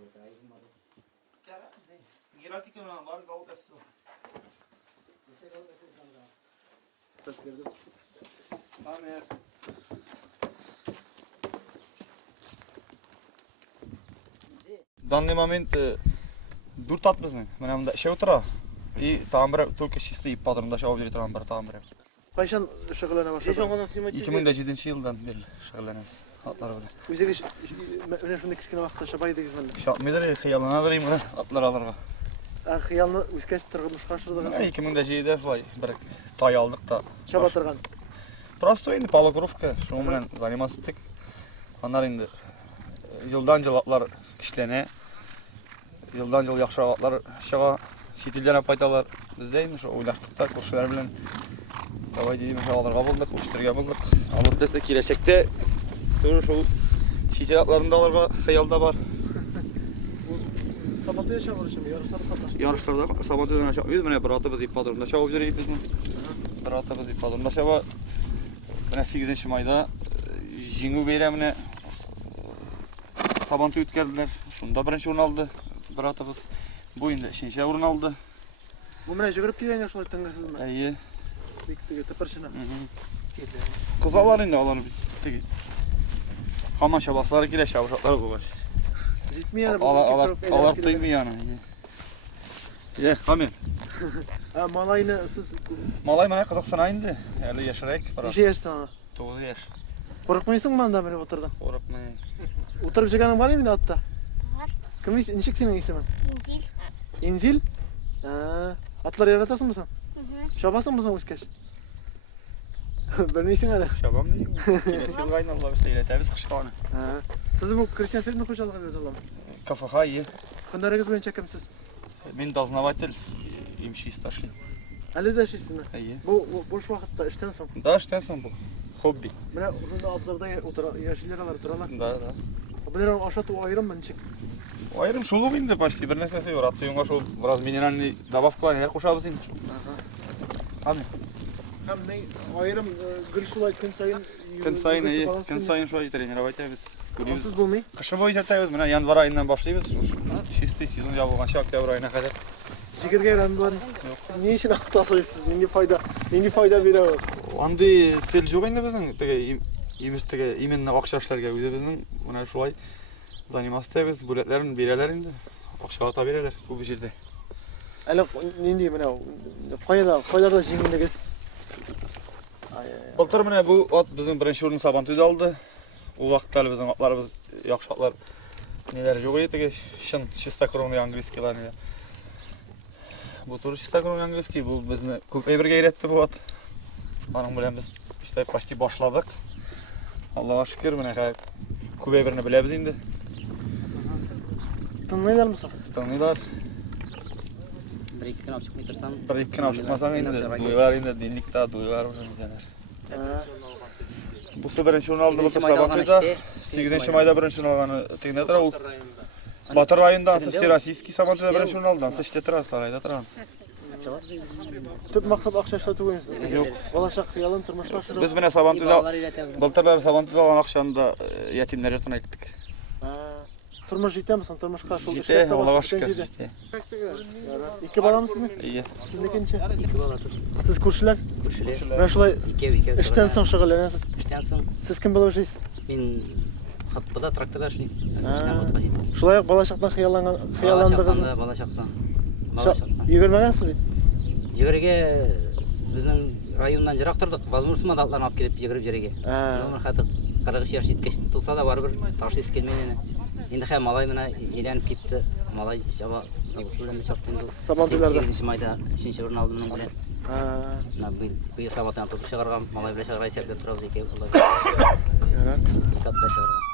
В данный момент дуртат біздің, мына іше отыра. И там бір только чистый патронда шауып жүре тұрған бір там бір. Қайшан шұғылана баштадыңыз? 2007 жылдан бері шұғыланамыз. Атлар біле. Өзіңіз міне шындай кішкене уақытта шабай дегіз мәлі? Шапмедер қиялана берейін мұны атлар аларға. Қиялны өзкәш тұрғымыш қашырдыңыз? 2007-де шылай бір тай алдық та. Шаба тұрған? Просто енді полукровка, шумен заниматься тек. Анар енді жылдан жыл атлар кішлене. Жылдан жыл яқшы атлар шыға. Шетелден апайталар. Бізде енді ойлаштықта көршілер білен. Давай дейміз аларға болдық, өштерге болдық. Алып десе келешекте шол шетел атларында аларға қиялда бар. Сабантуя шабыр үшін ярыштарды қатнашты? Yarışlarda Sabancı'dan aşağı biz bir atımız ipadırında şabı bilir bizim. Bir atımız ipadırında şabı. Ben 8. mayda Jingu Beyramı'na Sabancı ütkerdiler. Şunda birinci urun aldı. Bir atımız bu indi 5. urun aldı. Bu mene жүгіріп келген yaşlı тыңғысыз mı? İyi. Биктігі тыпыршына. Kızallar indi alanı bir. Hama şabasları kile şabışatlar bu baş. Жетмей әрі Alarttayım mı yani? İyi, hamil. Малайны сіз Malay mana Kazakistan'a indi. Yani yaşarak. неше яшсың ана? 9 yaş. Қорықмайсың ба анда міне отырдың? Korkmayın. Отырып жүргенің бар емін атта? Бар. Кім нешек сенің есімің? Инзил. Enzil? Атлар яратасың ба сен? Шабасың ба сен өскеш? Білмейсің әлі? Şabam değil mi? Kilesi bu aynı Allah işte iletemiz kışkanı. Сіз бұл Кристиан Фельдман қожалығы берді аламын. Kafaha iyi. Қандарыңыз бойынша кімсіз? Ben дознаватель, имши старший. Әлі де ішесіз ме? İyi. Бұл бош уақытта іштен соң. Да, iştensin bu. Hobbi. Міне бұнда абзарда яшілер алар тұралар. Да, да. Бұлар ашату айырым мı ничек? Ayrım şulu bindi başta bir nesnesi var. Rasyonga şul biraz mineralni добавкалар neler koşabız indi. Hadi. Hem ne ayırım gül şulay Gün sayın iyi. Gün sayın şu ay trener baytayız. Onsuz bulmay. Kışı boyu jartayız. Mine yanvar ayından başlayız. Şisti sezon jabılğancha oktyabr ayına kadar. Jigirge randuan. Ne için atlasıyorsunuz? Neni fayda veriyor? Andi sel жоқ енді біздің тіге именно ақшашларға өзі біздің мына шулай занимастабыз бөлетлерін берелер енді ақшаға та берелер көп жерде. Әлі нендей мынау қойдарда жеңілдігіз? Былтыр міне бұл ат біздің бірінші орын Сабантуйда алды. Ол уақытта біздің атларымыз жақсы атлар нелері жоқ еді. Шын чистокровный английскийлар. Бұл тоже чистокровный английский. Бұл бізді көп әйбірге үйретті бұл ат. Аның білен біз işte почти başladık. Allah'a şükür mine көп әйбірні білеміз енді. Тыңдайлар мısın? Tanıylar. Bir-iki gün açık bitirsem. Bir-iki gün çıkmasam енді duyular енді dinlikta duyular mı dener. Bu birinci urun aldı bu Sabantuyda. 8. mayda birinci urun alğanı tegine tıra o. Batır ayından Всероссийский Sabantuyda birinci urun aldı. İşte tıra sarayda tıra. Tüp maksat akşa işleti koyuyorsunuz. Yok. Balaşak xiyalın tırmışqa aşırı. Biz mine Sabantuyda былтырlar Sabantuyda olan akşamda yetimler yurtuna gittik. Turmuş jite misin? Turmuşqa şol Jite, işlette Allah'a basın şükür. jite. Jite. İki bala mısınız? İyi. Siz nekinçe? İki bala dur. Siz kurşular? Kurşular. Ben şolay İki. işten son şağılanasınız. İşten soň Siz kim bala başayız? men Hatbada traktorda işleyim. İşten botqa жетти. Şolay балашақтан xiyallandığınız mı? Балашақтан. Yürürmegensiniz mi? Жигерге біздің районнан жырақ тұрдық. Возможно, атларын алып келіп жигеріп жерге. Номер хаты 43 яш жеткеш тұлса да барыбір ташыс келмеген. Енді хә малай мына еленіп кетті. Малай жаба сөйлеме шапты енді. 8 майда 3-ші орын алды мұның білен. Мына биыл сабаттан тұрып шығарған малай біле шығарай сәлдеп тұрабыз екеу. Екі апта шығарған.